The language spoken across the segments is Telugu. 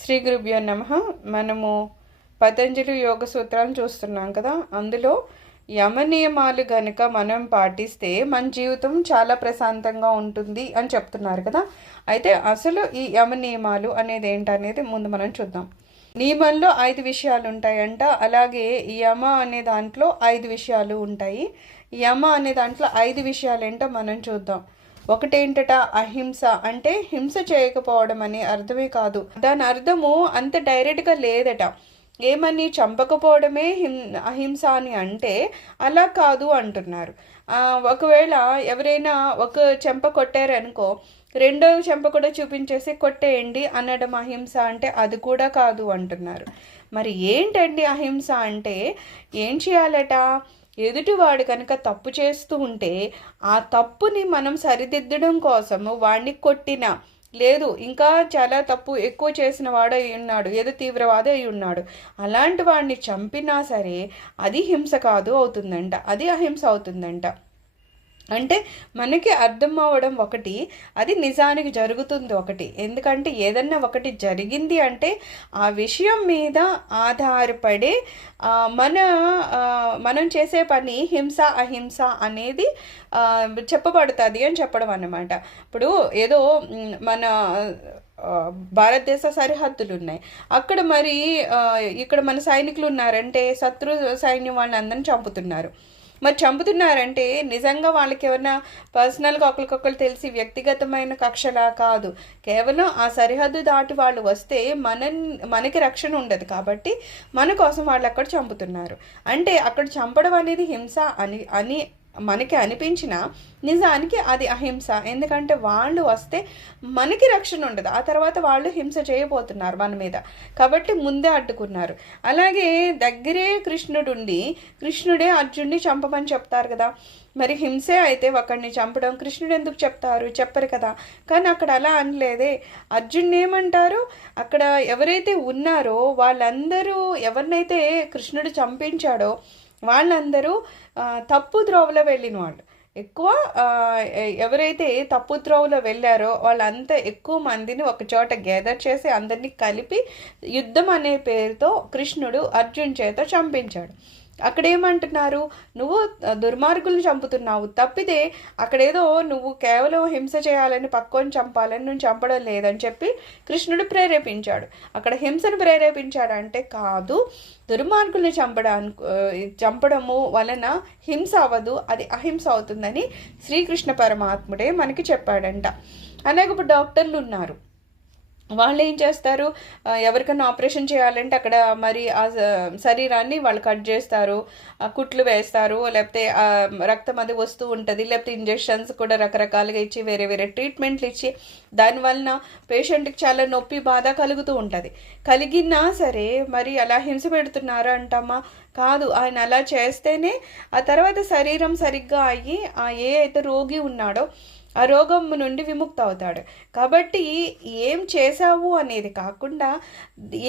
శ్రీ గురుభ్యో నమః. మనము పతంజలి యోగ సూత్రాలను చూస్తున్నాం కదా. అందులో యమ నియమాలు గనుక మనం పాటిస్తే మన జీవితం చాలా ప్రశాంతంగా ఉంటుంది అని చెప్తున్నారు కదా. అయితే అసలు ఈ యమ నియమాలు అనేది ఏంటనేది ముందు మనం చూద్దాం. నియమంలో 5 విషయాలు ఉంటాయంట. అలాగే యమ అనే దాంట్లో 5 విషయాలు ఉంటాయి. యమ అనే దాంట్లో 5 విషయాలు ఏంటో మనం చూద్దాం. ఒకటేంటట, అహింస. అంటే హింస చేయకపోవడం అనే అర్థమే కాదు. దాని అర్థము అంత డైరెక్ట్గా లేదట. ఏమని, చంపకపోవడమే అహింస అని అంటే అలా కాదు అంటున్నారు. ఒకవేళ ఎవరైనా ఒక చెంప కొట్టారనుకో, రెండో చెంప కూడా చూపించేసి కొట్టేయండి అనడం అహింస అంటే అది కూడా కాదు అంటున్నారు. మరి ఏంటండి అహింస అంటే? ఏం చేయాలట? ఎదుటివాడు కనుక తప్పు చేస్తూ ఉంటే ఆ తప్పుని మనం సరిదిద్దడం కోసము వాడిని కొట్టినా, లేదు ఇంకా చాలా తప్పు ఎక్కువ చేసిన వాడు అయి ఉన్నాడు, ఏదో తీవ్రవాది అయి ఉన్నాడు, అలాంటి వాడిని చంపినా సరే అది హింస కాదు అవుతుందంట, అది అహింస అవుతుందంట. అంటే మనకి అర్థం అవ్వడం ఒకటి, అది నిజానికి జరుగుతుంది ఒకటి. ఎందుకంటే ఏదన్నా ఒకటి జరిగింది అంటే ఆ విషయం మీద ఆధారపడే మన మనం చేసే పని హింస అహింస అనేది చెప్పబడుతుంది అని చెప్పడం అన్నమాట. ఇప్పుడు ఏదో మన భారతదేశ సరిహద్దులు ఉన్నాయి, అక్కడ మరి ఇక్కడ మన సైనికులు ఉన్నారంటే శత్రు సైన్యం వాళ్ళని అందరిని చంపుతున్నారు. మరి చంపుతున్నారంటే నిజంగా వాళ్ళకి ఏమన్నా పర్సనల్గా ఒకరికొకరు తెలిసి వ్యక్తిగతమైన కక్షలా కాదు, కేవలం ఆ సరిహద్దు దాటి వాళ్ళు వస్తే మనకి రక్షణ ఉండదు కాబట్టి మన కోసం వాళ్ళు అక్కడ చంపుతున్నారు. అంటే అక్కడ చంపడం అనేది హింస అని అని మనకి అనిపించిన నిజానికి అది అహింస. ఎందుకంటే వాళ్ళు వస్తే మనకి రక్షణ ఉండదు, ఆ తర్వాత వాళ్ళు హింస చేయబోతున్నారు మన మీద, కాబట్టి ముందే అడ్డుకున్నారు. అలాగే దగ్గరే కృష్ణుడుండి కృష్ణుడే అర్జున్ని చంపమని చెప్తారు కదా. మరి హింసే అయితే ఒకరిని చంపడం కృష్ణుడు ఎందుకు చెప్తారు? చెప్పరు కదా. కానీ అక్కడ అలా అనలేదే. అర్జున్ ఏమంటారు, అక్కడ ఎవరైతే ఉన్నారో వాళ్ళందరూ, ఎవరినైతే కృష్ణుడు చంపించాడో వాళ్ళందరూ తప్పు త్రోవలో వెళ్ళిన వాళ్ళు. ఎక్కువ ఎవరైతే తప్పు త్రోవలో వెళ్ళారో వాళ్ళంతా ఎక్కువ మందిని ఒక చోట గ్యాదర్ చేసి అందరినీ కలిపి యుద్ధం అనే పేరుతో కృష్ణుడు అర్జున్ చేత చంపించాడు. అక్కడ ఏమంటున్నారు, నువ్వు దుర్మార్గులను చంపుతున్నావు తప్పితే అక్కడేదో నువ్వు కేవలం హింస చేయాలని పక్కోని చంపాలని నువ్వు చంపడం లేదని చెప్పి కృష్ణుడు ప్రేరేపించాడు. అక్కడ హింసను ప్రేరేపించాడంటే కాదు, దుర్మార్గులను చంపడము వలన హింస అవ్వదు, అది అహింస అవుతుందని శ్రీకృష్ణ పరమాత్ముడే మనకి చెప్పాడంట. అలాగే ఇప్పుడు డాక్టర్లు ఉన్నారు, వాళ్ళు ఏం చేస్తారు, ఎవరికైనా ఆపరేషన్ చేయాలంటే అక్కడ మరి ఆ శరీరాన్ని వాళ్ళు కట్ చేస్తారు, కుట్లు వేస్తారు, లేకపోతే రక్తం అది వస్తూ ఉంటుంది, లేకపోతే ఇంజెక్షన్స్ కూడా రకరకాలుగా ఇచ్చి వేరే వేరే ట్రీట్మెంట్లు ఇచ్చి దానివలన పేషెంట్కి చాలా నొప్పి బాధ కలుగుతూ ఉంటుంది. కలిగినా సరే మరి అలా హింస పెడుతున్నారు అంటామా? కాదు. ఆయన అలా చేస్తేనే ఆ తర్వాత శరీరం సరిగ్గా అయ్యి ఏ అయితే రోగి ఉన్నాడో ఆ రోగం నుండి విముక్తి అవుతాడు. కాబట్టి ఏం చేశావు అనేది కాకుండా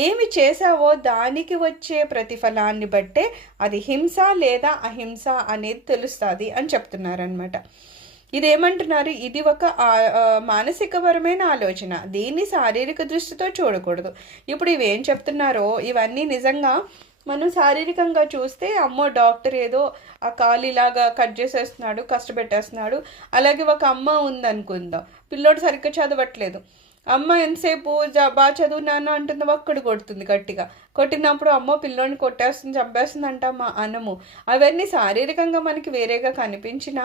ఏమి చేశావో దానికి వచ్చే ప్రతిఫలాన్ని బట్టే అది హింస లేదా అహింస అనేది తెలుస్తుంది అని చెప్తున్నారనమాట. ఇదేమంటున్నారు, ఇది ఒక మానసికపరమైన ఆలోచన, దీన్ని శారీరక దృష్టితో చూడకూడదు. ఇప్పుడు ఇవేం చెప్తున్నారో ఇవన్నీ నిజంగా మనం శారీరకంగా చూస్తే అమ్మో డాక్టర్ ఏదో ఆ కాలిలాగా కట్ చేసేస్తున్నాడు, కష్టపెట్టేస్తున్నాడు. అలాగే ఒక అమ్మ ఉందనుకుందాం, పిల్లోడు సరిగ్గా చదవట్లేదు, అమ్మ ఎంతసేపు బాగా చదువునాను అంటుంది, ఒక్కడు కొడుతుంది గట్టిగా. కొట్టినప్పుడు అమ్మో పిల్లోని కొట్టేస్తుంది చంపేస్తుంది అంటామా? అనము. అవన్నీ శారీరకంగా మనకి వేరేగా కనిపించిన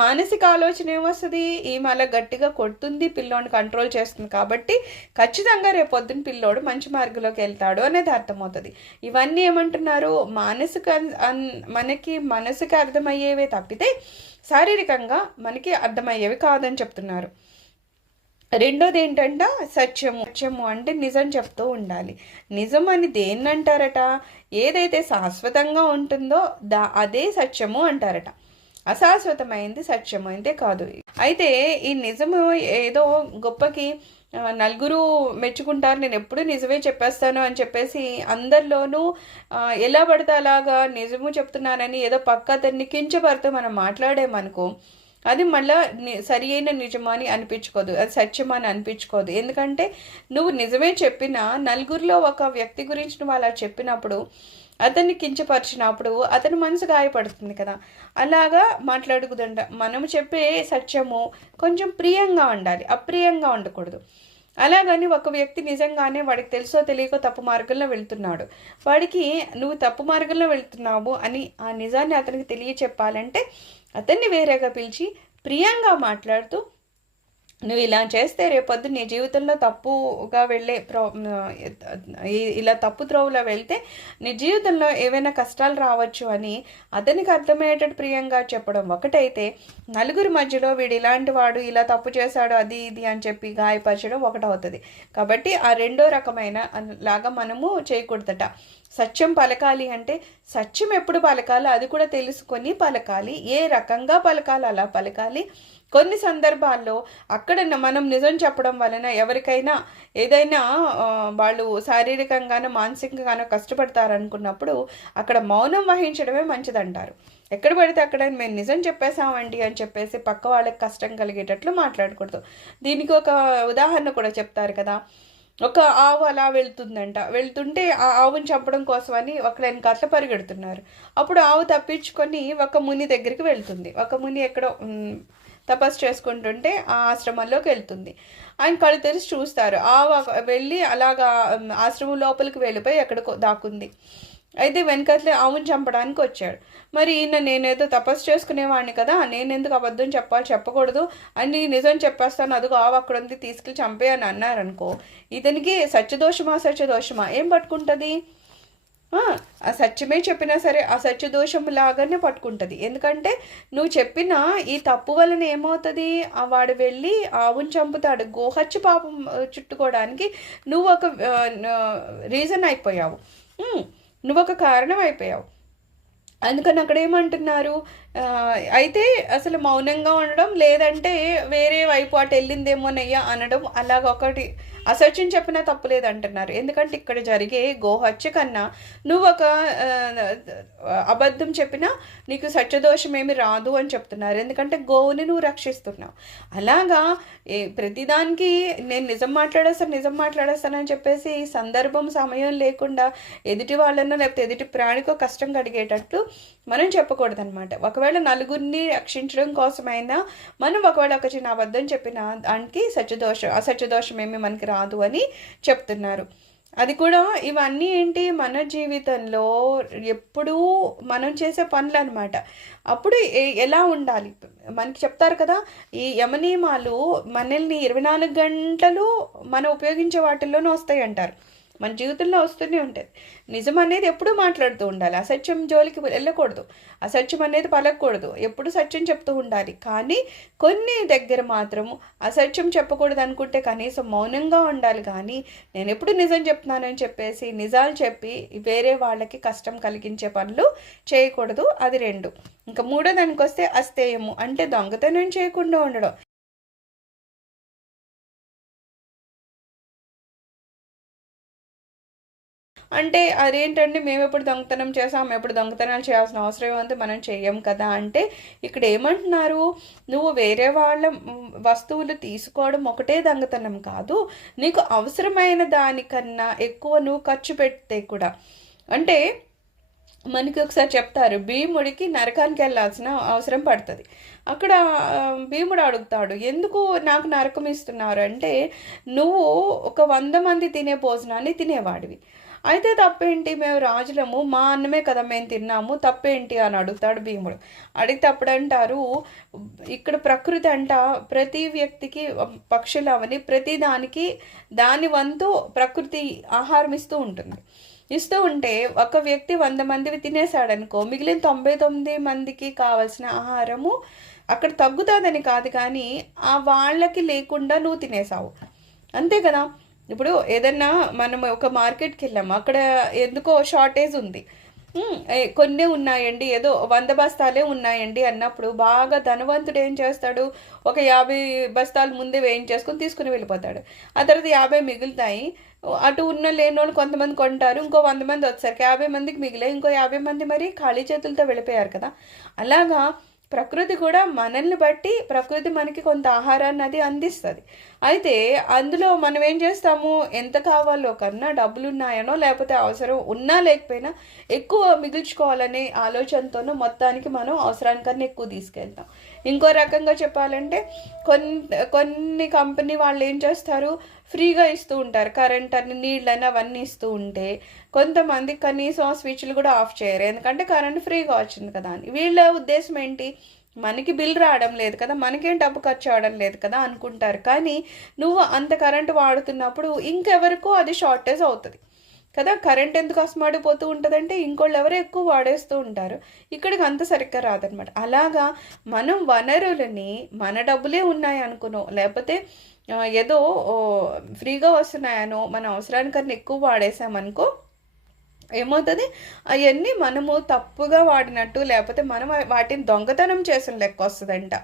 మానసిక ఆలోచన ఏమొస్తుంది, ఈమె అలా గట్టిగా కొడుతుంది, పిల్లోని కంట్రోల్ చేస్తుంది కాబట్టి ఖచ్చితంగా రేపొద్దున పిల్లోడు మంచి మార్గంలోకి వెళ్తాడు అనేది అర్థమవుతుంది. ఇవన్నీ ఏమంటున్నారు, మనసుకి అర్థమయ్యేవే తప్పితే శారీరకంగా మనకి అర్థమయ్యేవి కాదని చెప్తున్నారు. రెండోది ఏంటంటే సత్యము. సత్యము అంటే నిజం చెప్తూ ఉండాలి. నిజం అని దేన్ని అంటారట? ఏదైతే శాశ్వతంగా ఉంటుందో అదే సత్యము అంటారట. అశాశ్వతమైంది సత్యము అయితే కాదు. అయితే ఈ నిజము ఏదో గొప్పకి నలుగురు మెచ్చుకుంటారు, నేను ఎప్పుడు నిజమే చెప్పేస్తాను అని చెప్పేసి అందరిలోనూ ఎలా పడితే అలాగా నిజము చెప్తున్నానని ఏదో పక్క అతన్ని కించపడుతూ మనం మాట్లాడేమనుకో, అది మళ్ళీ సరి అయిన నిజమని అనిపించుకోదు, అది సత్యం అని అనిపించుకోదు. ఎందుకంటే నువ్వు నిజమే చెప్పినా నలుగురిలో ఒక వ్యక్తి గురించి నువ్వు అలా చెప్పినప్పుడు, అతన్ని కించపరిచినప్పుడు అతని మనసు గాయపడుతుంది కదా. అలాగా మాట్లాడుకుదంట. మనము చెప్పే సత్యము కొంచెం ప్రియంగా ఉండాలి, అప్రియంగా ఉండకూడదు. అలాగని ఒక వ్యక్తి నిజంగానే వాడికి తెలుసో తెలియకో తప్పు మార్గంలో వెళ్తున్నాడు, వాడికి నువ్వు తప్పు మార్గంలో వెళ్తున్నావు అని ఆ నిజాన్ని అతనికి తెలియచెప్పాలంటే అతన్ని వేరేగా పిలిచి ప్రియంగా మాట్లాడుతూ, నువ్వు ఇలా చేస్తే రేపొద్దు నీ జీవితంలో తప్పుగా వెళ్ళే ఇలా తప్పు త్రోవలో వెళ్తే నీ జీవితంలో ఏవైనా కష్టాలు రావచ్చు అని అతనికి అర్థమయ్యేటట్టు ప్రియంగా చెప్పడం ఒకటైతే, నలుగురి మధ్యలో వీడు ఇలాంటి వాడు, ఇలా తప్పు చేశాడు, అది ఇది అని చెప్పి గాయపరచడం ఒకటవుతుంది. కాబట్టి ఆ రెండో రకమైన లాగా మనము చేయకూడదట. సత్యం పలకాలి అంటే సత్యం ఎప్పుడు పలకాలో అది కూడా తెలుసుకొని పలకాలి. ఏ రకంగా పలకాలో అలా పలకాలి. కొన్ని సందర్భాల్లో అక్కడ మనం నిజం చెప్పడం వలన ఎవరికైనా ఏదైనా వాళ్ళు శారీరకంగానో మానసికంగానో కష్టపడతారనుకున్నప్పుడు అక్కడ మౌనం వహించడమే మంచిదంటారు. ఎక్కడ పడితే అక్కడ మేము నిజం చెప్పేసామండి అని చెప్పేసి పక్క వాళ్ళకి కష్టం కలిగేటట్లు మాట్లాడకూడదు. దీనికి ఒక ఉదాహరణ కూడా చెప్తారు కదా. ఒక ఆవు అలా వెళ్తుందంట, వెళ్తుంటే ఆ ఆవుని చంపడం కోసమని ఒకళ్ళు వెనకాట్ల పరిగెడుతున్నారు. అప్పుడు ఆవు తప్పించుకొని ఒక ముని దగ్గరికి వెళ్తుంది. ఒక ముని ఎక్కడో తపస్సు చేసుకుంటుంటే ఆ ఆశ్రమంలోకి వెళ్తుంది. ఆయన కళ్ళు తెరిచి చూస్తారు, ఆవు వెళ్ళి అలాగా ఆశ్రమం లోపలికి వెళ్ళిపోయి ఎక్కడికో దాక్కుంది. అయితే వెనకట్లే ఆవుని చంపడానికి వచ్చాడు. మరి ఈయన నేనేదో తపస్సు చేసుకునేవాడిని కదా, నేనెందుకు అబద్ధం చెప్పకూడదు అని నిజం చెప్పేస్తాను, అదిగో ఆవు అక్కడ ఉంది తీసుకెళ్ళి చంపే అని అన్నారనుకో, ఇతనికి సత్యదోషమా ఏం పట్టుకుంటుంది? ఆ సత్యమే చెప్పినా సరే ఆ సత్యదోషం లాగానే పట్టుకుంటుంది. ఎందుకంటే నువ్వు చెప్పిన ఈ తప్పు వలన ఏమవుతుంది, వాడు వెళ్ళి ఆవుని చంపుతాడు. గోహత్య పాపం చుట్టుకోవడానికి నువ్వు ఒక రీజన్ అయిపోయావు, నువ్వు ఒక కారణం అయిపోయావు. అందుకని అక్కడ ఏమంటున్నారు, అయితే అసలు మౌనంగా ఉండడం, లేదంటే వేరే వైపు అటు వెళ్ళిందేమోనయ్యా అనడం, అలాగ ఒకటి అసత్యం చెప్పినా తప్పులేదు అంటున్నారు. ఎందుకంటే ఇక్కడ జరిగే గోహత్య కన్నా నువ్వు ఒక అబద్ధం చెప్పినా నీకు సత్యదోషం ఏమి రాదు అని చెప్తున్నారు. ఎందుకంటే గోవుని నువ్వు రక్షిస్తున్నావు. అలాగా ప్రతిదానికి నేను నిజం మాట్లాడేస్తానని చెప్పేసి సందర్భం సమయం లేకుండా ఎదుటి వాళ్ళనో లేకపోతే ఎదుటి ప్రాణికో కష్టం కలిగేటట్టు మనం చెప్పకూడదు అనమాట. ఒకవేళ నలుగురిని రక్షించడం కోసమైనా మనం ఒకవేళ ఒక చిన్న అబద్ధం చెప్పిన దానికి అసత్యదోషం ఏమి మనకి రాదు అని చెప్తున్నారు. అది కూడా ఇవన్నీ ఏంటి, మన జీవితంలో ఎప్పుడూ మనం చేసే పనులు అనమాట. అప్పుడు ఎలా ఉండాలి మనకి చెప్తారు కదా. ఈ యమనియమాలు మనల్ని 24 గంటలు మనం ఉపయోగించే వాటిల్లోనే వస్తాయి అంటారు. మన జీవితంలో వస్తూనే ఉంటుంది. నిజం అనేది ఎప్పుడూ మాట్లాడుతూ ఉండాలి, అసత్యం జోలికి వెళ్ళకూడదు, అసత్యం అనేది పలకూడదు, ఎప్పుడు సత్యం చెప్తూ ఉండాలి. కానీ కొన్ని దగ్గర మాత్రము అసత్యం చెప్పకూడదు అనుకుంటే కనీసం మౌనంగా ఉండాలి. కానీ నేను ఎప్పుడు నిజం చెప్తున్నానని చెప్పేసి నిజాలు చెప్పి వేరే వాళ్ళకి కష్టం కలిగించే పనులు చేయకూడదు. అది 2. ఇంకా 3వ దానికి వస్తే అస్తేయము అంటే దొంగతనం చేయకుండా ఉండడం. అంటే అదేంటండి, మేము ఎప్పుడు దొంగతనం చేసాం, ఎప్పుడు దొంగతనాలు చేయాల్సిన అవసరం ఏమంటే మనం చెయ్యం కదా అంటే, ఇక్కడ ఏమంటున్నారు, నువ్వు వేరే వాళ్ళ వస్తువులు తీసుకోవడం ఒకటే దొంగతనం కాదు, నీకు అవసరమైన దానికన్నా ఎక్కువ నువ్వు ఖర్చు పెడితే కూడా. అంటే మనకి ఒకసారి చెప్తారు, భీముడికి నరకానికి వెళ్ళాల్సిన అవసరం పడుతుంది. అక్కడ భీముడు అడుగుతాడు, ఎందుకు నాకు నరకం ఇస్తున్నారు అంటే, నువ్వు ఒక 100 మంది తినే భోజనాన్ని తినేవాడివి, అయితే తప్పేంటి, మేము రాజులము, మా అన్నమే కదా మేము తిన్నాము, తప్పేంటి అని అడుగుతాడు భీముడు. అడిగితే అప్పుడు అంటారు, ఇక్కడ ప్రకృతి అంట ప్రతి వ్యక్తికి, పక్షులు అవని ప్రతి దానికి దాని వంతు ప్రకృతి ఆహారం ఇస్తూ ఉంటే ఒక వ్యక్తి 100 మందివి తినేసాడనుకో, మిగిలిన 99 మందికి కావాల్సిన ఆహారము అక్కడ తగ్గుతుందని కాదు, కానీ ఆ వాళ్ళకి లేకుండా నువ్వు తినేసావు, అంతే కదా. ఇప్పుడు ఏదన్నా మనం ఒక మార్కెట్కి వెళ్ళాము, అక్కడ ఎందుకో షార్టేజ్ ఉంది, కొన్ని ఉన్నాయండి, ఏదో 100 బస్తాలే ఉన్నాయండి అన్నప్పుడు బాగా ధనవంతుడు ఏం చేస్తాడు, ఒక 50 బస్తాలు ముందే వేయించేసుకొని తీసుకుని వెళ్ళిపోతాడు. ఆ తర్వాత 50 మిగులుతాయి, అటు ఉన్న లేనోళ్ళు కొంతమంది కొంటారు, ఇంకో 100 మంది వచ్చేసరికి 50 మందికి మిగిలే, ఇంకో 50 మంది మరి ఖాళీ చేతులతో వెళ్ళిపోయారు కదా. అలాగా ప్రకృతి కూడా మనల్ని బట్టి ప్రకృతి మనకి కొంత ఆహారాన్ని అది అందిస్తుంది. అయితే అందులో మనం ఏం చేస్తాము, ఎంత కావాలో కన్నా డబ్బులు ఉన్నాయనో లేకపోతే అవసరం ఉన్నా లేకపోయినా ఎక్కువ మిగుల్చుకోవాలనే ఆలోచనతోనో మొత్తానికి మనం అవసరానికన్నా ఎక్కువ తీసుకెళ్తాం. ఇంకో రకంగా చెప్పాలంటే కొన్ని కంపెనీ వాళ్ళు ఏం చేస్తారు, ఫ్రీగా ఇస్తూ ఉంటారు. కరెంట్ అని, నీళ్ళని అవన్నీ ఇస్తూ ఉంటే కొంతమంది కనీసం స్విచ్లు కూడా ఆఫ్ చేయరు, ఎందుకంటే కరెంట్ ఫ్రీగా వచ్చింది కదా అని. వీళ్ళ ఉద్దేశం ఏంటి, మనకి బిల్ రావడం లేదు కదా, మనకేం డబ్బు ఖర్చు అవడం లేదు కదా అనుకుంటారు. కానీ నువ్వు అంత కరెంటు వాడుతున్నప్పుడు ఇంకెవరికో అది షార్టేజ్ అవుతుంది కదా. కరెంట్ ఎందుకు అసమాడిపోతూ ఉంటుందంటే ఇంకోళ్ళు ఎవరో ఎక్కువ వాడేస్తూ ఉంటారు, ఇక్కడికి అంత సరిగ్గా రాదనమాట. అలాగా మనం వనరులని మన డబ్బులే ఉన్నాయి అనుకునో లేకపోతే ఏదో ఫ్రీగా వస్తున్నాయనో మన అవసరానికన్నా ఎక్కువ వాడేసామనుకో ఏమవుతుంది, అవన్నీ మనము తప్పుగా వాడినట్టు లేకపోతే మనం వాటిని దొంగతనం చేసిన లెక్క వస్తుందంట.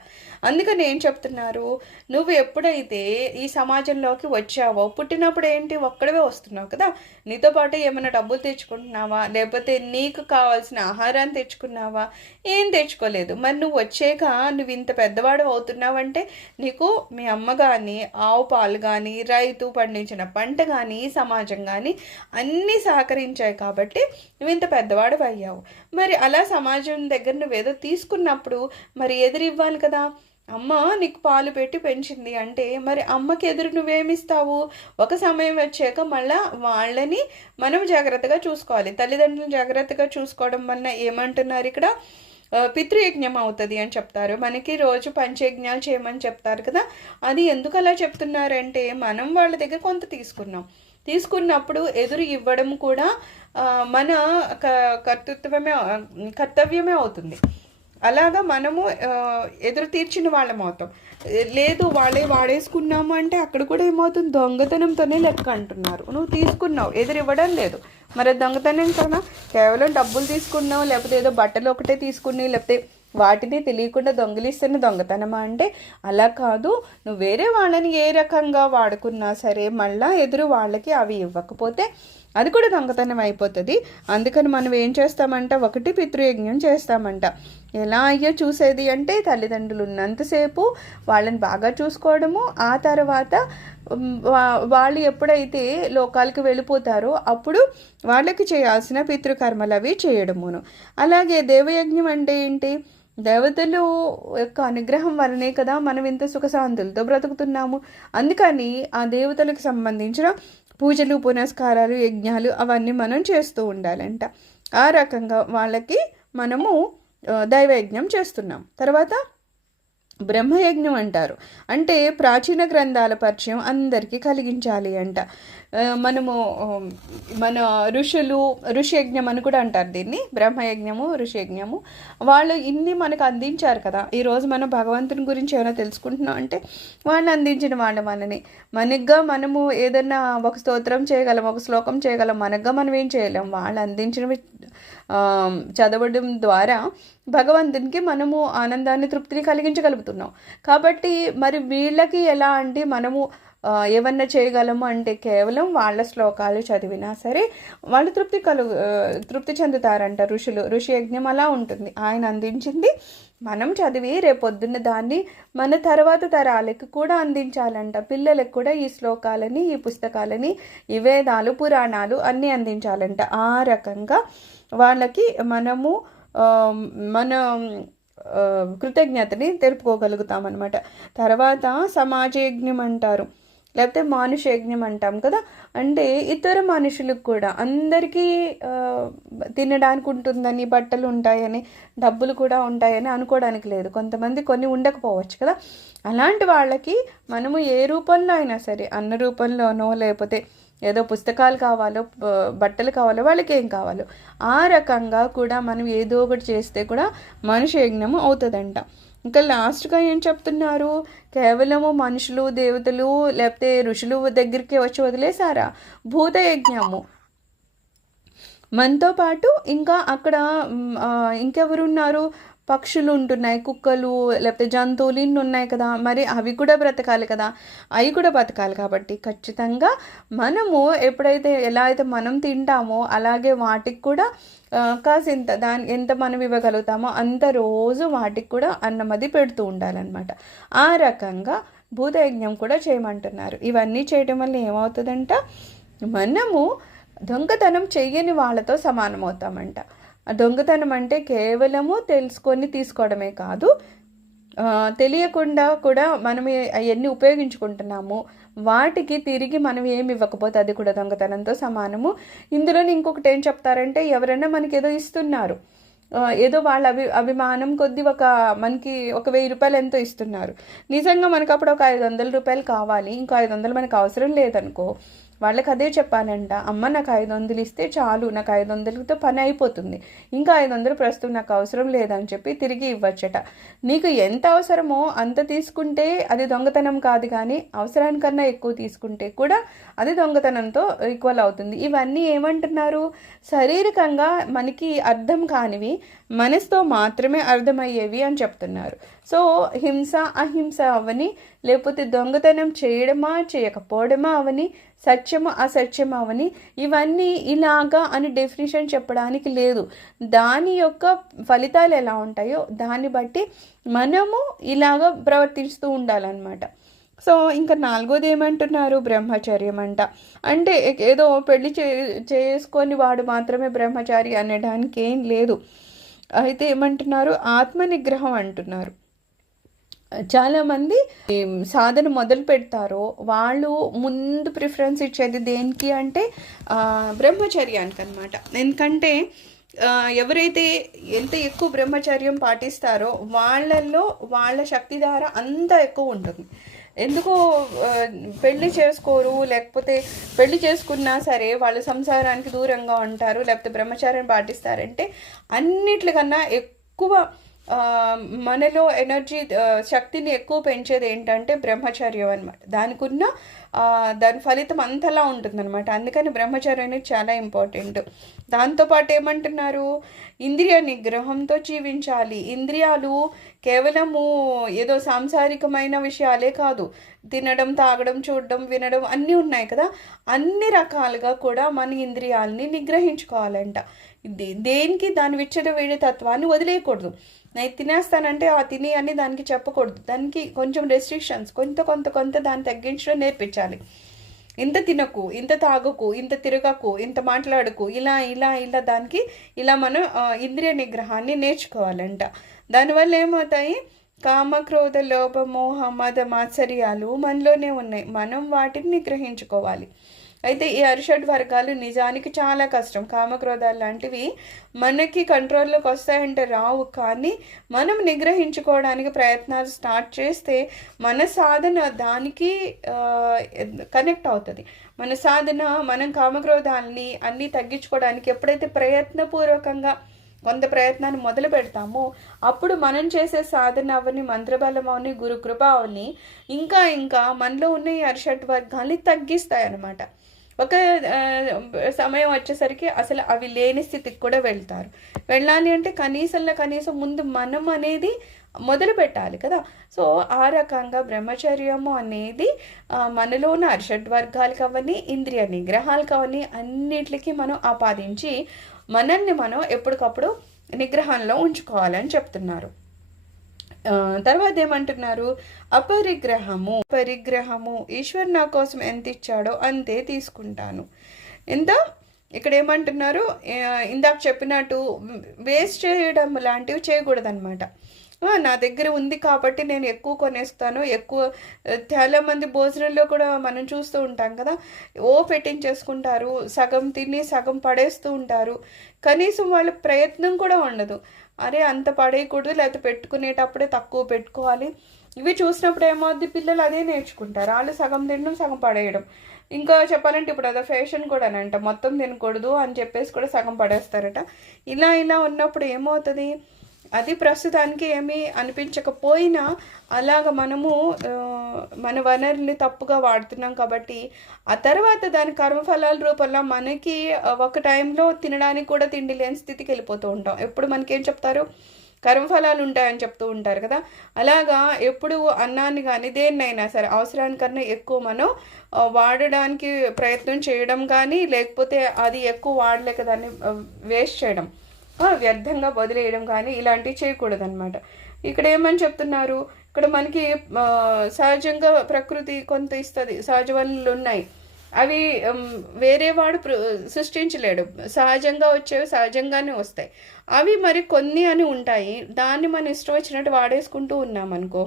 అందుకని ఏం చెప్తున్నారు, నువ్వు ఎప్పుడైతే ఈ సమాజంలోకి వచ్చావో, పుట్టినప్పుడు ఏంటి ఒక్కడవే వస్తున్నావు కదా, నీతో పాటు ఏమైనా డబ్బులు తెచ్చుకుంటున్నావా లేకపోతే నీకు కావాల్సిన ఆహారాన్ని తెచ్చుకున్నావా, ఏం తెచ్చుకోలేదు. మరి నువ్వు వచ్చాక నువ్వు ఇంత పెద్దవాడు అవుతున్నావంటే నీకు మీ అమ్మ కానీ, ఆవు పాలు కానీ, రైతు పండించిన పంట కానీ, సమాజం కానీ అన్నీ సహకరించాయి కాబట్టి నువ్వు ఇంత పెద్దవాడు అయ్యావు. మరి అలా సమాజం దగ్గర నువ్వేదో తీసుకున్నప్పుడు మరి ఎదురు ఇవ్వాలి కదా. అమ్మ నీకు పాలు పెట్టి పెంచింది అంటే మరి అమ్మకి ఎదురు నువ్వేమిస్తావు, ఒక సమయం వచ్చాక మళ్ళీ వాళ్ళని మనం జాగ్రత్తగా చూసుకోవాలి. తల్లిదండ్రులను జాగ్రత్తగా చూసుకోవడం వలన ఏమంటున్నారు ఇక్కడ, పితృయజ్ఞం అవుతుంది అని చెప్తారు. మనకి రోజు పంచయజ్ఞాలు చేయమని చెప్తారు కదా. అది ఎందుకు అలా చెప్తున్నారంటే మనం వాళ్ళ దగ్గర కొంత తీసుకున్నప్పుడు ఎదురు ఇవ్వడం కూడా మన కర్తవ్యమే అవుతుంది. అలాగా మనము ఎదురు తీర్చిన వాళ్ళం అవుతాం. లేదు వాళ్ళే వాడేసుకున్నాము అంటే అక్కడ కూడా ఏమవుతుంది, దొంగతనంతోనే లెక్క అంటున్నారు. నువ్వు తీసుకున్నావు, ఎదురు ఇవ్వడం లేదు, మరి దొంగతనం కన్నా కేవలం డబ్బులు తీసుకున్నావు లేకపోతే ఏదో బట్టలు ఒకటే తీసుకుని లేకపోతే వాటిని తెలియకుండా దొంగిలిస్తున్న దొంగతనమా అంటే అలా కాదు. నువ్వు వేరే వాళ్ళని ఏ రకంగా వాడుకున్నా సరే మళ్ళీ ఎదురు వాళ్ళకి అవి ఇవ్వకపోతే అది కూడా దొంగతనం అయిపోతుంది. అందుకని మనం ఏం చేస్తామంట, ఒకటి పితృయజ్ఞం చేస్తామంట. ఎలా అయ్యో చూసేది అంటే తల్లిదండ్రులు ఉన్నంతసేపు వాళ్ళని బాగా చూసుకోవడము, ఆ తర్వాత వాళ్ళు ఎప్పుడైతే లోకాలకి వెళ్ళిపోతారో అప్పుడు వాళ్ళకి చేయాల్సిన పితృకర్మలు అవి చేయడమును. అలాగే దేవయజ్ఞం అంటే ఏంటి, దేవతలు యొక్క అనుగ్రహం వలనే కదా మనం ఇంత సుఖశాంతులతో బ్రతుకుతున్నాము. అందుకని ఆ దేవతలకు సంబంధించిన పూజలు, పునస్కారాలు, యజ్ఞాలు అవన్నీ మనం చేస్తూ ఉండాలంట. ఆ రకంగా వాళ్ళకి మనము దైవయజ్ఞం చేస్తున్నాం. తర్వాత బ్రహ్మయజ్ఞం అంటారు. అంటే ప్రాచీన గ్రంథాల పరిచయం అందరికీ కలిగించాలి అంట. మనము మన ఋషియజ్ఞం అని కూడా అంటారు దీన్ని, బ్రహ్మయజ్ఞము, ఋషియజ్ఞము. వాళ్ళు ఇన్ని మనకు అందించారు కదా. ఈరోజు మనం భగవంతుని గురించి ఏమైనా తెలుసుకుంటున్నాం అంటే వాళ్ళు అందించిన వాళ్ళని. మనగ్గా మనము ఏదన్నా ఒక స్తోత్రం చేయగలం, ఒక శ్లోకం చేయగలం, మనగ్గా మనం ఏం చేయలేం. వాళ్ళు అందించినవి చదవడం ద్వారా భగవంతునికి మనము ఆనందాన్ని, తృప్తిని కలిగించగలుగుతున్నాం. కాబట్టి మరి వీళ్ళకి ఎలా అంటే మనము ఏమన్నా చేయగలము అంటే కేవలం వాళ్ళ శ్లోకాలు చదివినా సరే వాళ్ళు తృప్తి చెందుతారంట ఋషులు. ఋషి యజ్ఞం అలా ఉంటుంది. ఆయన అందించింది మనం చదివి రేపొద్దున్న దాన్ని మన తర్వాత తరాలకు కూడా అందించాలంట. పిల్లలకు కూడా ఈ శ్లోకాలని, ఈ పుస్తకాలని, ఈ వేదాలు, పురాణాలు అన్నీ అందించాలంట. ఆ రకంగా వాళ్ళకి మనము మన కృతజ్ఞతని తెలుపుకోగలుగుతామన్నమాట. తర్వాత సమాజయజ్ఞం అంటారు, లేకపోతే మానుషయజ్ఞం అంటాం కదా. అంటే ఇతర మనుషులకు కూడా అందరికీ తినడానికి ఉంటుందని, బట్టలు ఉంటాయని, డబ్బులు కూడా ఉంటాయని అనుకోవడానికి లేదు. కొంతమంది కొన్ని ఉండకపోవచ్చు కదా. అలాంటి వాళ్ళకి మనము ఏ రూపంలో అయినా సరే, అన్న రూపంలోనో లేకపోతే ఏదో పుస్తకాలు కావాలో, బట్టలు కావాలో, వాళ్ళకి ఏం కావాలో ఆ రకంగా కూడా మనం ఏదో ఒకటి చేస్తే కూడా మనిషి యజ్ఞము అవుతుందంట. ఇంకా లాస్ట్గా ఏం చెప్తున్నారు, కేవలము మనుషులు, దేవతలు లేకపోతే ఋషులు దగ్గరికి వచ్చి వదిలేసారా, భూతయజ్ఞము మనతో పాటు ఇంకా అక్కడ ఇంకెవరున్నారు, పక్షులు ఉంటున్నాయి, కుక్కలు లేకపోతే జంతువులు ఇన్ని ఉన్నాయి కదా, మరి అవి కూడా బ్రతకాలి కదా, అవి కూడా బతకాలి. కాబట్టి ఖచ్చితంగా మనము ఎప్పుడైతే ఎలా అయితే మనం తింటామో అలాగే వాటికి కూడా కాసింత ఎంత మనం ఇవ్వగలుగుతామో అంత రోజు వాటికి కూడా అన్నం అది పెడుతూ ఉండాలన్నమాట. ఆ రకంగా భూతయజ్ఞం కూడా చేయమంటున్నారు. ఇవన్నీ చేయడం వల్ల ఏమవుతుందంట, మనము దొంగతనం చెయ్యని వాళ్ళతో సమానమవుతామంట. దొంగతనం అంటే కేవలము తెలుసుకొని తీసుకోవడమే కాదు, తెలియకుండా కూడా మనం అవన్నీ ఉపయోగించుకుంటున్నాము, వాటికి తిరిగి మనం ఏమి ఇవ్వకపోతే అది కూడా దొంగతనంతో సమానము. ఇందులోని ఇంకొకటి ఏం చెప్తారంటే, ఎవరైనా మనకి ఏదో ఇస్తున్నారు, ఏదో వాళ్ళ అభిమానం కొద్ది మనకి ఒక 1000 రూపాయలు ఎంతో ఇస్తున్నారు, నిజంగా మనకు అప్పుడు ఒక 500 రూపాయలు కావాలి, ఇంకో 500 మనకు అవసరం లేదనుకో, వాళ్ళకి అదే చెప్పాలంట, అమ్మ నాకు 500 ఇస్తే చాలు, నాకు 500తో పని అయిపోతుంది, ఇంకా 500 ప్రస్తుతం నాకు అవసరం లేదని చెప్పి తిరిగి ఇవ్వచ్చట. నీకు ఎంత అవసరమో అంత తీసుకుంటే అది దొంగతనం కాదు, కానీ అవసరానికన్నా ఎక్కువ తీసుకుంటే కూడా అది దొంగతనంతో ఈక్వల్ అవుతుంది. ఇవన్నీ ఏమంటున్నారు, శారీరకంగా మనకి అర్థం కానివి, మనసుతో మాత్రమే అర్థమయ్యేవి అని చెప్తున్నారు. సో హింస అహింస అవని, లేకపోతే దొంగతనం చేయడమా చేయకపోవడమా అవని, సత్యము అసత్యము అవని, ఇవన్నీ ఇలాగా అని డెఫినేషన్ చెప్పడానికి లేదు. దాని యొక్క ఫలితాలు ఎలా ఉంటాయో దాన్ని బట్టి మనము ఇలాగ ప్రవర్తిస్తూ ఉండాలన్నమాట. సో ఇంకా 4వది ఏమంటున్నారు, బ్రహ్మచర్యం అంట. అంటే ఏదో పెళ్లి చేసుకొని వాడు మాత్రమే బ్రహ్మచారి అనడానికి ఏం లేదు. అయితే ఏమంటున్నారు, ఆత్మనిగ్రహం అంటున్నారు. చాలామంది సాధన మొదలు పెడతారో వాళ్ళు ముందు ప్రిఫరెన్స్ ఇచ్చేది దేనికి అంటే బ్రహ్మచర్యానికి అనమాట. ఎందుకంటే ఎవరైతే ఎంత ఎక్కువ బ్రహ్మచర్యం పాటిస్తారో వాళ్ళల్లో వాళ్ళ శక్తిధార అంత ఎక్కువ ఉంటుంది. ఎందుకో పెళ్లి చేసుకోరు, లేకపోతే పెళ్లి చేసుకున్నా సరే వాళ్ళు సంసారానికి దూరంగా ఉంటారు, లేకపోతే బ్రహ్మచర్యం పాటిస్తారంటే అన్నిట్లకన్నా ఎక్కువ మనలో ఎనర్జీ శక్తిని ఎక్కువ పెంచేది ఏంటంటే బ్రహ్మచర్యం అనమాట. దాని ఫలితం అంతలా ఉంటుందన్నమాట. అందుకని బ్రహ్మచర్యం అనేది చాలా ఇంపార్టెంట్. దాంతోపాటు ఏమంటున్నారు, ఇంద్రియ నిగ్రహంతో జీవించాలి. ఇంద్రియాలు కేవలము ఏదో సాంసారికమైన విషయాలే కాదు, తినడం, తాగడం, చూడడం, వినడం అన్నీ ఉన్నాయి కదా, అన్ని రకాలుగా కూడా మన ఇంద్రియాలని నిగ్రహించుకోవాలంట. దేనికి దాని విచ్చలవిడి తత్వాన్ని వదిలేయకూడదు. నేను తినేస్తానంటే ఆ తిని అని దానికి చెప్పకూడదు. దానికి కొంచెం రెస్ట్రిక్షన్స్, కొంత దాన్ని తగ్గించడం నేర్పించాలి. ఇంత తినకు, ఇంత తాగకు, ఇంత తిరగకు, ఇంత మాట్లాడకు, ఇలా దానికి ఇలా మనం ఇంద్రియ నిగ్రహాన్ని నేర్చుకోవాలంట. దానివల్ల ఏమవుతాయి, కామక్రోధ లోభ మోహ మద మాత్సర్యాలు మనలోనే ఉన్నాయి, మనం వాటిని నిగ్రహించుకోవాలి. అయితే ఈ అరిషడ్ వర్గాలు నిజానికి చాలా కష్టం. కామక్రోధాలు లాంటివి మనకి కంట్రోల్లోకి వస్తాయంటే రావు, కానీ మనం నిగ్రహించుకోవడానికి ప్రయత్నాలు స్టార్ట్ చేస్తే మన సాధన దానికి కనెక్ట్ అవుతుంది. మన సాధన మనం కామక్రోధాలని అన్నీ తగ్గించుకోవడానికి ఎప్పుడైతే ప్రయత్నపూర్వకంగా కొంత ప్రయత్నాన్ని మొదలు పెడతామో అప్పుడు మనం చేసే సాధన అవని, మంత్రబలం అవని, గురుకృప అవని ఇంకా మనలో ఉన్న ఈ అరిషడ్ వర్గాల్ని తగ్గిస్తాయి అన్నమాట. ఒక సమయం వచ్చేసరికి అసలు అవి లేని స్థితికి కూడా వెళ్ళాలి అంటే కనీసం ముందు మనం అనేది మొదలు పెట్టాలి కదా. సో ఆ రకంగా బ్రహ్మచర్యము అనేది మనలో ఉన్న అరిషడ్ వర్గాలు కావని, ఇంద్రియ నిగ్రహాలు కావని, అన్నిటికీ మనం ఆపాదించి మనల్ని మనం ఎప్పటికప్పుడు నిగ్రహంలో ఉంచుకోవాలని చెప్తున్నారు. తర్వాత ఏమంటున్నారు, పరిగ్రహము ఈశ్వరు నా కోసం ఎంత ఇచ్చాడో అంతే తీసుకుంటాను. ఇక్కడ ఏమంటున్నారు, ఇందాక చెప్పినట్టు వేస్ట్ చేయడం లాంటివి చేయకూడదనమాట. నా దగ్గర ఉంది కాబట్టి నేను ఎక్కువ కొనేస్తాను. చాలా మంది భోజనంలో కూడా మనం చూస్తూ ఉంటాం కదా, పెట్టించేసుకుంటారు, సగం తిని సగం పడేస్తూ ఉంటారు. కనీసం వాళ్ళ ప్రయత్నం కూడా ఉండదు, అరే అంత పడేయకూడదు, లేకపోతే పెట్టుకునేటప్పుడే తక్కువ పెట్టుకోవాలి. ఇవి చూసినప్పుడు ఏమవుద్ది, పిల్లలు అదే నేర్చుకుంటారు. వాళ్ళు సగం తినడం, సగం పడేయడం. ఇంకా చెప్పాలంటే ఇప్పుడు అదే ఫ్యాషన్ కూడానంట, మొత్తం తినకూడదు అని చెప్పేసి కూడా సగం పడేస్తారట. ఇలా ఉన్నప్పుడు ఏమవుతుంది, అది ప్రస్తుతానికి ఏమీ అనిపించకపోయినా అలాగ మనము మన వనరుల్ని తప్పుగా వాడుతున్నాం కాబట్టి ఆ తర్వాత దాని కర్మఫలాల రూపంలో మనకి ఒక టైంలో తినడానికి కూడా తిండి లేని స్థితికి వెళ్ళిపోతూ ఉంటాం. ఎప్పుడు మనకేం చెప్తారు, కర్మఫలాలు ఉంటాయని చెప్తూ ఉంటారు కదా. అలాగా ఎప్పుడు అన్నాన్ని కానీ దేన్నైనా సరే అవసరానికన్నా ఎక్కువ మనం వాడడానికి ప్రయత్నం చేయడం కానీ, లేకపోతే అది ఎక్కువ వాడలేక దాన్ని వేస్ట్ చేయడం, వ్యర్థంగా వదిలేయడం కానీ ఇలాంటివి చేయకూడదన్నమాట. ఇక్కడ ఏమని చెప్తున్నారు, ఇక్కడ మనకి సహజంగా ప్రకృతి కొంత ఇస్తుంది, సహజ వనరులు ఉన్నాయి, అవి వేరే వాడు సృష్టించలేడు, సహజంగా వచ్చేవి సహజంగానే వస్తాయి. అవి మరి కొన్ని అని ఉంటాయి, దాన్ని మనం ఇష్టం వచ్చినట్టు వాడేసుకుంటూ ఉన్నామనుకో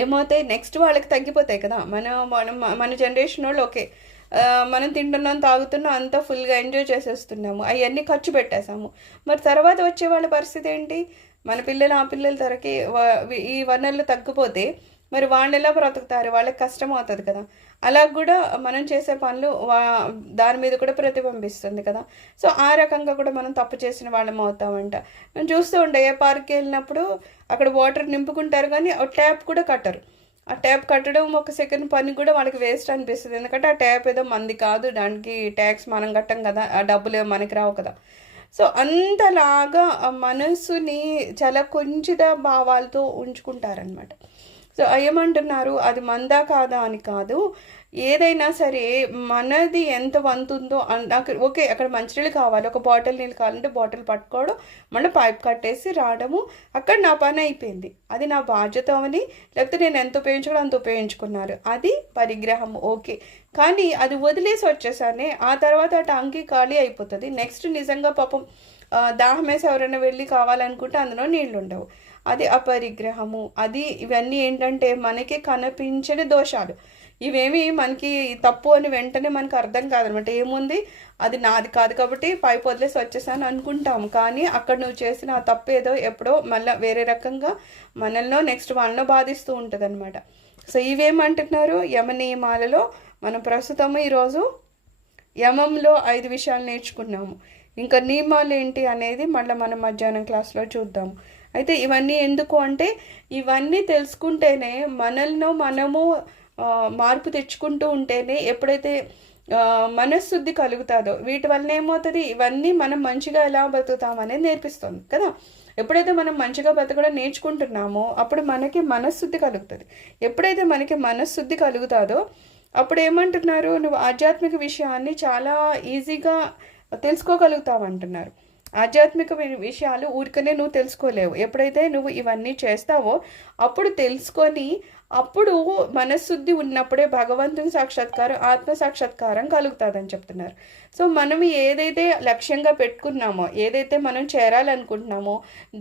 ఏమవుతాయి, నెక్స్ట్ వాళ్ళకి తగ్గిపోతాయి కదా. మన జనరేషన్ వాళ్ళు ఓకే, మనం తింటున్నాం తాగుతున్నాం అంతా ఫుల్గా ఎంజాయ్ చేసేస్తున్నాము, అవన్నీ ఖర్చు పెట్టేసాము. మరి తర్వాత వచ్చే వాళ్ళ పరిస్థితి ఏంటి, మన పిల్లలు ఆ పిల్లల తరకి ఈ వనరులు తగ్గిపోతే మరి వాళ్ళు ఎలా బ్రతుకుతారు, వాళ్ళకి కష్టం అవుతుంది కదా. అలా కూడా మనం చేసే పనులు దాని మీద కూడా ప్రతిబింబిస్తుంది కదా. సో ఆ రకంగా కూడా మనం తప్పు చేసిన వాళ్ళం అవుతామంట. మనం చూస్తూ ఉండే ఏ పార్క్కి వెళ్ళినప్పుడు అక్కడ వాటర్ నింపుకుంటారు కానీ ఆ ట్యాప్ కూడా కట్టరు. ఆ ట్యాప్ కట్టడం ఒక సెకండ్ పని కూడా వాళ్ళకి వేస్ట్ అనిపిస్తుంది, ఎందుకంటే ఆ ట్యాప్ ఏదో మంది కాదు, దానికి ట్యాక్స్ మనం కట్టం కదా, ఆ డబ్బులు మనకి రావు కదా. సో అంతలాగా మనసుని చాలా కొంచెద భావాలతో ఉంచుకుంటారనమాట. సో ఏమంటున్నారు, అది మందా కాదా అని కాదు, ఏదైనా సరే మనది ఎంత వంతుందో ఓకే, అక్కడ మంచినీళ్ళు కావాలి, ఒక బాటిల్ నీళ్ళు కావాలంటే బాటిల్ పట్టుకోవడం, మళ్ళీ పైప్ కట్టేసి రావడము, అక్కడ నా పని అయిపోయింది, అది నా బాధ్యత అని, లేకపోతే నేను ఎంత ఉపయోగించుకోవడం అంత ఉపయోగించుకున్నారు, అది పరిగ్రహం ఓకే. కానీ అది వదిలేసి వచ్చేసానే ఆ తర్వాత ఆ టంకి ఖాళీ అయిపోతుంది. నెక్స్ట్ నిజంగా పాపం దాహం వేసి ఎవరైనా వెళ్ళి కావాలనుకుంటే అందులో నీళ్ళు ఉండవు, అది అపరిగ్రహము. అది ఇవన్నీ ఏంటంటే మనకి కనిపించని దోషాలు, ఇవేమి మనకి తప్పు అని వెంటనే మనకు అర్థం కాదనమాట. ఏముంది, అది నాది కాదు కాబట్టి పైపు వదిలేసి వచ్చేసాను అనుకుంటాము, కానీ అక్కడ నువ్వు చేసిన ఆ తప్పు ఏదో ఎప్పుడో మళ్ళీ వేరే రకంగా మనల్నో నెక్స్ట్ వాళ్ళనో బాధిస్తూ ఉంటుంది అనమాట. సో ఇవేమంటున్నారు, యమ నియమాలలో మనం ప్రస్తుతము ఈరోజు యమంలో 5 విషయాలు నేర్చుకున్నాము. ఇంకా నియమాలు ఏంటి అనేది మళ్ళీ మనం మధ్యాహ్నం క్లాస్లో చూద్దాము. అయితే ఇవన్నీ ఎందుకు అంటే, ఇవన్నీ తెలుసుకుంటేనే మనము మార్పు తెచ్చుకుంటూ ఉంటేనే ఎప్పుడైతే మనశ్శుద్ధి కలుగుతుందో వీటి వల్ల ఏమవుతుంది, ఇవన్నీ మనం మంచిగా ఎలా బతుకుతామనేది నేర్పిస్తుంది కదా. ఎప్పుడైతే మనం మంచిగా బతకడం నేర్చుకుంటున్నామో అప్పుడు మనకి మనశ్శుద్ధి కలుగుతుంది. ఎప్పుడైతే మనకి మనశ్శుద్ధి కలుగుతుందో అప్పుడు ఏమంటున్నారు, నువ్వు ఆధ్యాత్మిక విషయాన్ని చాలా ఈజీగా తెలుసుకోగలుగుతావు. ఆధ్యాత్మిక విషయాలు ఊరికనే నువ్వు తెలుసుకోలేవు, ఎప్పుడైతే నువ్వు ఇవన్నీ చేస్తావో అప్పుడు తెలుసుకొని, అప్పుడు మనశ్శుద్ధి ఉన్నప్పుడే భగవంతుని సాక్షాత్కారం, ఆత్మ సాక్షాత్కారం కలుగుతుందని చెప్తున్నారు. సో మనం ఏదైతే లక్ష్యంగా పెట్టుకున్నామో, ఏదైతే మనం చేరాలనుకుంటున్నామో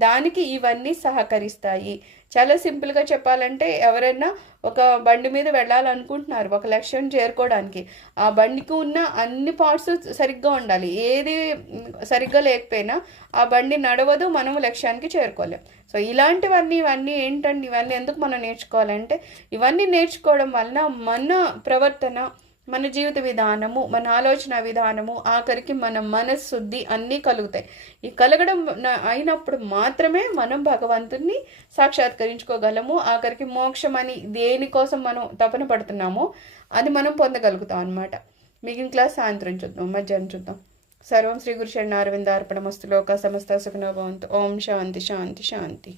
దానికి ఇవన్నీ సహకరిస్తాయి. చాలా సింపుల్గా చెప్పాలంటే, ఎవరైనా ఒక బండి మీద వెళ్ళాలనుకుంటున్నారు ఒక లక్ష్యం చేరుకోవడానికి, ఆ బండికి ఉన్న అన్ని పార్ట్స్ సరిగ్గా ఉండాలి, ఏది సరిగ్గా లేకపోయినా ఆ బండి నడవదు, మనము లక్ష్యానికి చేరుకోలేం. సో ఇవన్నీ ఏంటండి, ఇవన్నీ ఎందుకు మనం నేర్చుకోవాలంటే, ఇవన్నీ నేర్చుకోవడం వలన మన ప్రవర్తన, మన జీవిత విధానము, మన ఆలోచన విధానము, ఆఖరికి మన మనశ్శుద్ధి అన్నీ కలుగుతాయి. ఈ కలగడం అయినప్పుడు మాత్రమే మనం భగవంతుని సాక్షాత్కరించుకోగలము. ఆఖరికి మోక్షం అని దేనికోసం మనం తపన పడుతున్నామో అది మనం పొందగలుగుతాం అనమాట. మిగిలిన క్లాస్ సాయంత్రం చూద్దాం, మధ్యాహ్నం చూద్దాం. సర్వం శ్రీ గురు చరణారవిందార్పణమస్తు. లోకా సమస్త సుఖినో భవంతు. ఓం శాంతి శాంతి శాంతి.